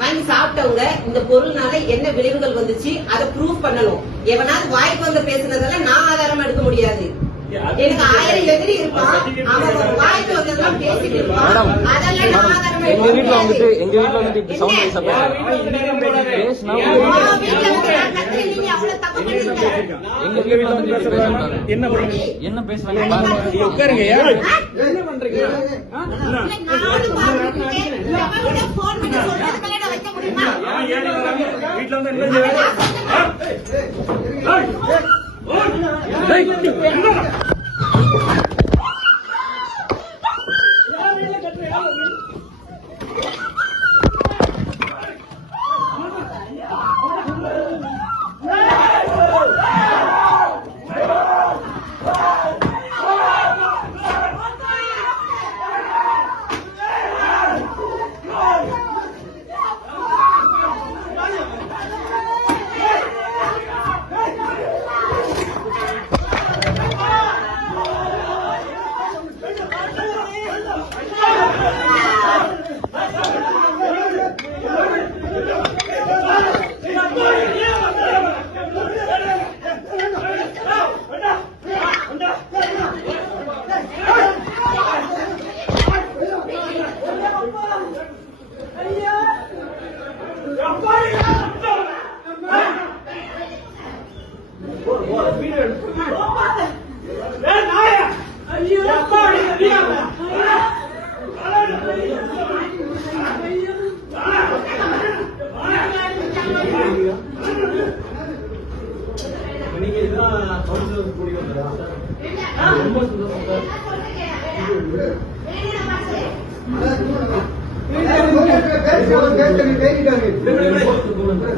வாங்கி சாப்பிட்டவங்க இந்த பொருள்னால என்ன விளைவுகள் வந்துச்சு அதை ப்ரூவ் பண்ணணும். எவனாவது வாய்க்கு வந்து பேசுனதெல்லாம் நான் ஆதாரமா எடுக்க முடியாது. எனக்கு 1000 எதிரி இருப்பான், அவன் ஒரு வாய்க்கு வந்ததெல்லாம் பேசிட்டு இருப்பான், அதெல்லாம் நான் ஆதாரமா எடுக்க முடியாது. எங்க வீட்டுல வந்துட்டு இப்படி சவுண்ட் வைஸா பேசுனா நீங்க அவ்வளவு தப்பு பண்ணிருக்கீங்க. எங்க வீட்டுல வந்து பேசுறாங்க. என்ன பேசுறாங்க உட்காருங்க. என்ன பண்றீங்க? போன் பண்ணி சொல்றதுக்கு நான் வைக்க முடியுமா? வீட்டுல வந்து என்ன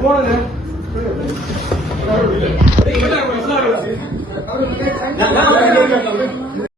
போன